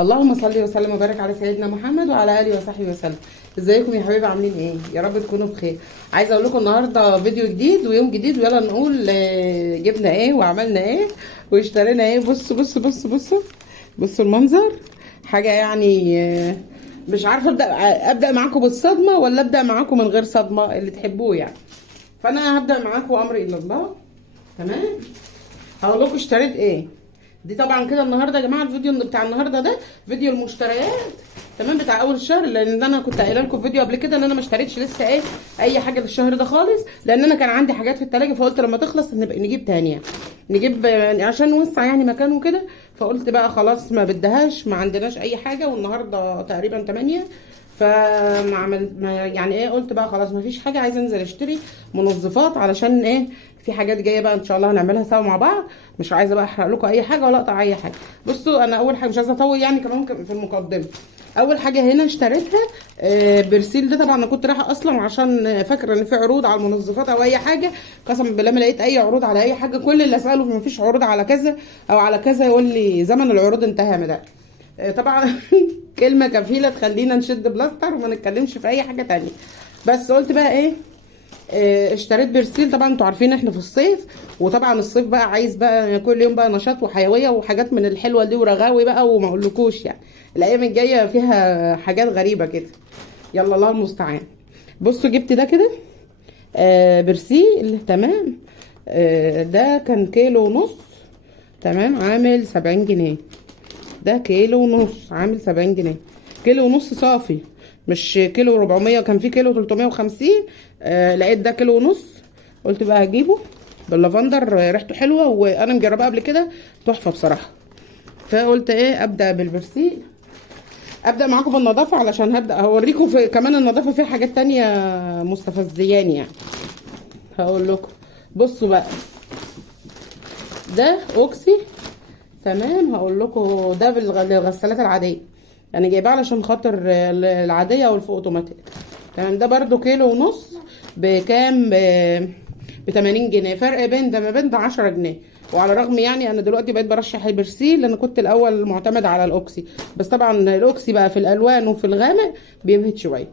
اللهم صل وسلم وبارك على سيدنا محمد وعلى اله وصحبه وسلم. ازيكم يا حبايبي؟ عاملين ايه؟ يا رب تكونوا بخير. عايزه اقول لكم النهارده فيديو جديد ويوم جديد، ويلا نقول جبنا ايه وعملنا ايه واشترينا ايه. بصوا بصوا بصوا بصوا بصوا المنظر، حاجه يعني مش عارفه ابدا معاكم بالصدمه ولا ابدا معاكم من غير صدمه، اللي تحبوه يعني. فانا هبدا معاكم امري الى الله. تمام، هقول لكم اشتريت ايه. دي طبعا كده النهارده يا جماعه، الفيديو بتاع النهارده ده فيديو المشتريات، تمام، بتاع اول الشهر. لان انا كنت قايله لكم في فيديو قبل كده ان انا ما اشتريتش لسه ايه اي حاجه للشهر ده خالص، لان انا كان عندي حاجات في التلاجة، فقلت لما تخلص نبقى نجيب تانية، نجيب يعني عشان نوسع يعني مكان وكده. فقلت بقى خلاص ما بدهاش، ما عندناش اي حاجه، والنهارده تقريبا 8. فما عمل يعني ايه، قلت بقى خلاص ما فيش حاجه، عايزه انزل اشتري منظفات علشان ايه، في حاجات جايه بقى ان شاء الله هنعملها سوا مع بعض. مش عايزه بقى احرق لكم اي حاجه ولا اقطع اي حاجه. بصوا، انا اول حاجه مش عايزه اطول يعني كمان في المقدمه. اول حاجه هنا اشتريتها برسيل. ده طبعا انا كنت رايحه اصلا عشان فاكره ان في عروض على المنظفات او اي حاجه. قسما بالله ما لقيت اي عروض على اي حاجه. كل اللي اساله ما فيش عروض على كذا او على كذا، يقول لي زمن العروض انتهى يا مدام. طبعا كلمه كفيله تخلينا نشد بلاستر وما نتكلمش في اي حاجه تانية. بس قلت بقى ايه، اشتريت برسيل. طبعا انتوا عارفين احنا في الصيف، وطبعا الصيف بقى عايز بقى كل يوم بقى نشاط وحيويه وحاجات من الحلوه دي ورغاوي بقى، وما اقولكوش يعني الايام الجايه فيها حاجات غريبه كده. يلا الله المستعان. بصوا جبت ده كده برسيل، تمام. ده كان كيلو ونص، تمام، عامل 70 جنيه. ده كيلو ونص عامل 70 جنيه. كيلو ونص صافي، مش كيلو 400. كان في كيلو 350. لقيت ده كيلو ونص، قلت بقى هجيبه باللافندر. ريحته حلوه وانا مجرباه قبل كده، تحفه بصراحه. فقلت ايه، ابدا بالبرسيل. ابدا معاكم بالنظافه علشان هبدا هوريكم في كمان النظافه في حاجات تانية مستفزياني يعني. هقول لكم، بصوا بقى، ده اوكسي، تمام. هقول لكم ده بالغسالات العاديه، يعني جايباه علشان خاطر العاديه والفوق اوتوماتيك، تمام. ده برده كيلو ونص. بكام؟ ب 80 جنيه. فرق بين ده ما بين ده 10 جنيه. وعلى الرغم يعني انا دلوقتي بقيت برشح البرسيل، لان كنت الاول معتمد على الاوكسي، بس طبعا الاوكسي بقى في الالوان وفي الغامق بيبهت شويه.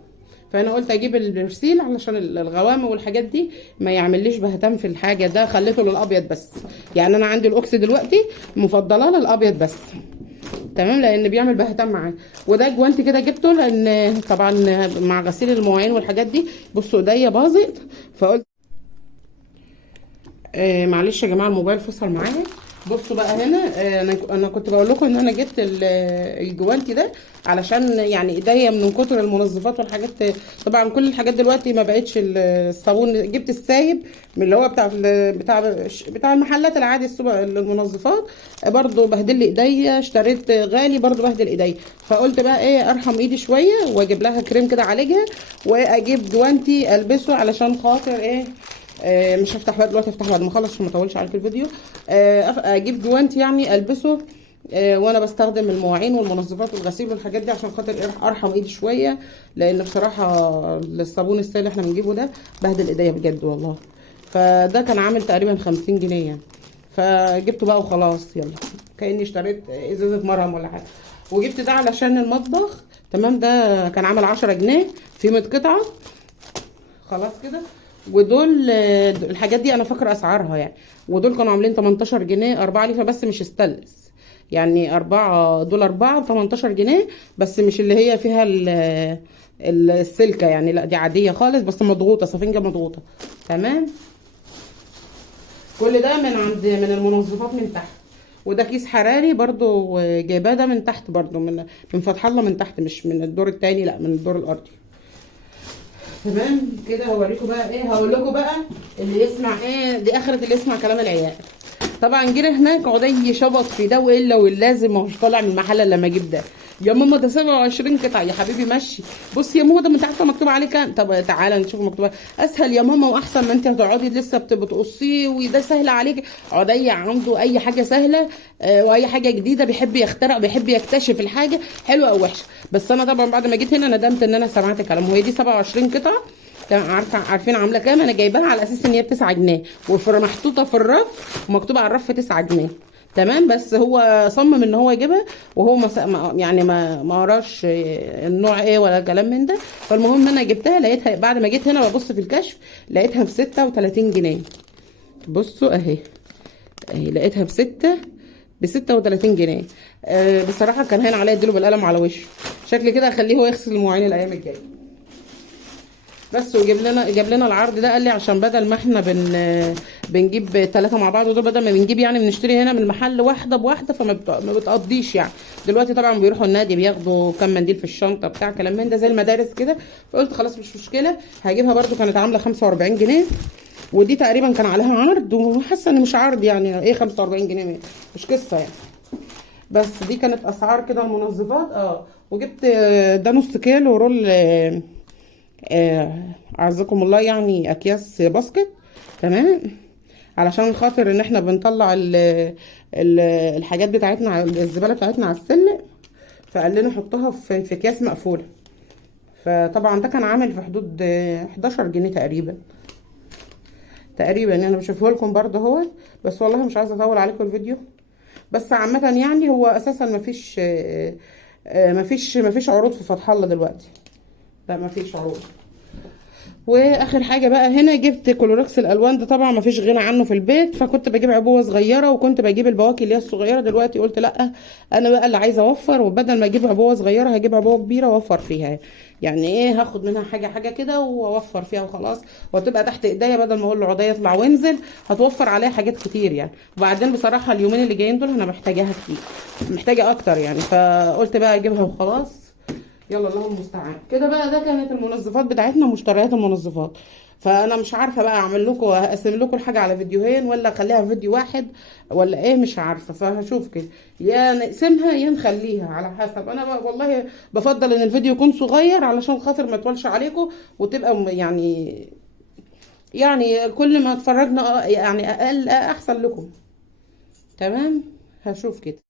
فانا قلت اجيب البرسيل علشان الغوامق والحاجات دي ما يعمليش بهتان في الحاجه. ده خليته للابيض بس، يعني انا عندي الاوكسي دلوقتي مفضله للابيض بس، تمام، لان بيعمل بهتان معاه. وده جوانتي كده جبته لان طبعا مع غسيل المواعين والحاجات دي. بصوا ايديا باظت، فقلت معلش يا جماعه الموبايل فصل معايا. بصوا بقى هنا، انا كنت بقول لكم ان انا جبت الجوانتي ده علشان يعني ايديا من كتر المنظفات والحاجات. طبعا كل الحاجات دلوقتي ما بقتش الصابون. جبت السايب من اللي هو بتاع المحلات العادي، المنظفات برضو بهدل لي ايديا. اشتريت غالي برضو بهدل ايديا. فقلت بقى ايه، ارحم ايدي شويه واجيب لها كريم كده اعالجها، واجيب جوانتي البسه علشان خاطر ايه. مش هفتح بقى دلوقتي، افتح بعد ما اخلص عشان ما اطولش عليك الفيديو. اجيب جوانتي يعني البسه وانا بستخدم المواعين والمنظفات والغسيل والحاجات دي، عشان خاطر ارحم ايدي شويه. لان بصراحه الصابون السائل اللي احنا بنجيبه ده بهدل ايديا بجد والله. فده كان عامل تقريبا 50 جنيه يعني. فجبته بقى وخلاص، يلا كاني اشتريت ازازه مرهم ولا حاجه. وجبت ده علشان المطبخ، تمام. ده كان عامل 10 جنيه في 100 قطعه، خلاص كده. ودول الحاجات دي انا فاكره اسعارها يعني. ودول كانوا عاملين 18 جنيه 4 ليفه بس مش استانلس، يعني 4 دول 4 ب 18 جنيه. بس مش اللي هي فيها السلكه يعني، لا دي عاديه خالص بس مضغوطه، سفنجه مضغوطه، تمام. كل ده من المنظفات من تحت. وده كيس حراري برضو جايباه، ده من تحت برضو، من فتح الله من تحت، مش من الدور التاني، لا من الدور الارضي، تمام كده. هوريكم بقى ايه، هقول لكم بقى اللي يسمع ايه، دي اخرة اللي يسمع كلام العيال. طبعا جينا هناك عدي شبط في ده والا واللازم، ما هوش طالع من المحل الا لما اجيب ده. يا ماما ده 27 قطعه يا حبيبي، مشي. بص يا ماما ده انت عارفه مكتوب عليه كام؟ طب تعالى نشوف مكتوب اسهل يا ماما، واحسن ما انت هتقعدي لسه بتقصيه، وده سهل عليك. عدي عنده اي حاجه سهله واي حاجه جديده، بيحب يخترع، بيحب يكتشف الحاجه حلوه او وحشه. بس انا طبعا بعد ما جيت هنا ندمت ان انا سمعت كلامه. هي دي 27 قطعه، عارفين عامله كام؟ انا جايباها على اساس ان هي ب 9 جنيه، محطوطه في الرف ومكتوب على الرف 9 جنيه، تمام. بس هو صمم ان هو يجيبها، وهو يعني ما قراش النوع ايه ولا كلام من ده. فالمهم انا جبتها، لقيتها بعد ما جيت هنا ببص في الكشف لقيتها ب 36 جنيه. بصوا اهي، لقيتها ب 36 جنيه. بصراحه كان هين عليا اديله بالقلم على وشه. شكلي كده اخليه هو يغسل المواعين الايام الجايه. بس جاب لنا العرض ده، قال لي عشان بدل ما احنا بنجيب 3 مع بعض، ودول بدل ما بنجيب يعني بنشتري هنا من المحل واحده بواحده، ما بتقضيش يعني. دلوقتي طبعا بيروحوا النادي بياخدوا كام منديل في الشنطه بتاع كلام من ده زي المدارس كده. فقلت خلاص مش مشكله هجيبها برده. كانت عامله 45 جنيه، ودي تقريبا كان عليها عرض، وحاسه ان مش عرض يعني، ايه 45 جنيه مش قصه يعني. بس دي كانت اسعار كده المنظفات. وجبت ده نص كيلو رول، اعزكم الله يعني، اكياس باسكت. تمام. علشان خاطر ان احنا بنطلع ال الحاجات بتاعتنا، الزباله بتاعتنا على السلم، فقال لنا حطها في اكياس مقفوله. فطبعا ده كان عامل في حدود 11 جنيه تقريبا يعني. انا بشوفه لكم برضه اهو. بس والله مش عايزه اطول عليكم الفيديو. بس عامه يعني هو اساسا مفيش عروض في فتح الله دلوقتي. لا مفيش عروض. واخر حاجه بقى هنا جبت كلوركس الالوان ده، طبعا ما فيش غنى عنه في البيت. فكنت بجيب عبوه صغيره، وكنت بجيب البواكي اللي هي الصغيره. دلوقتي قلت لا، انا بقى اللي عايزه اوفر، وبدل ما اجيب عبوه صغيره هجيب عبوه كبيره واوفر فيها. يعني ايه، هاخد منها حاجه حاجه كده واوفر فيها وخلاص، وتبقى تحت ايديا بدل ما اقول له عضيه اطلع وانزل. هتوفر عليها حاجات كتير يعني. وبعدين بصراحه اليومين اللي جايين دول انا محتاجاها كتير، محتاجه اكتر يعني. فقلت بقى اجيبها وخلاص. يلا الله المستعان. كده بقى ده كانت المنظفات بتاعتنا، مشتريات المنظفات. فانا مش عارفه بقى اعمل لكم، اقسم لكم الحاجه على فيديوهين ولا اخليها فيديو واحد ولا ايه، مش عارفه. فهشوف كده، يا نقسمها يا نخليها على حسب. انا بقى والله بفضل ان الفيديو يكون صغير علشان خاطر ما يطولش عليكم، وتبقى يعني كل ما اتفرجنا يعني اقل احسن لكم. تمام. هشوف كده.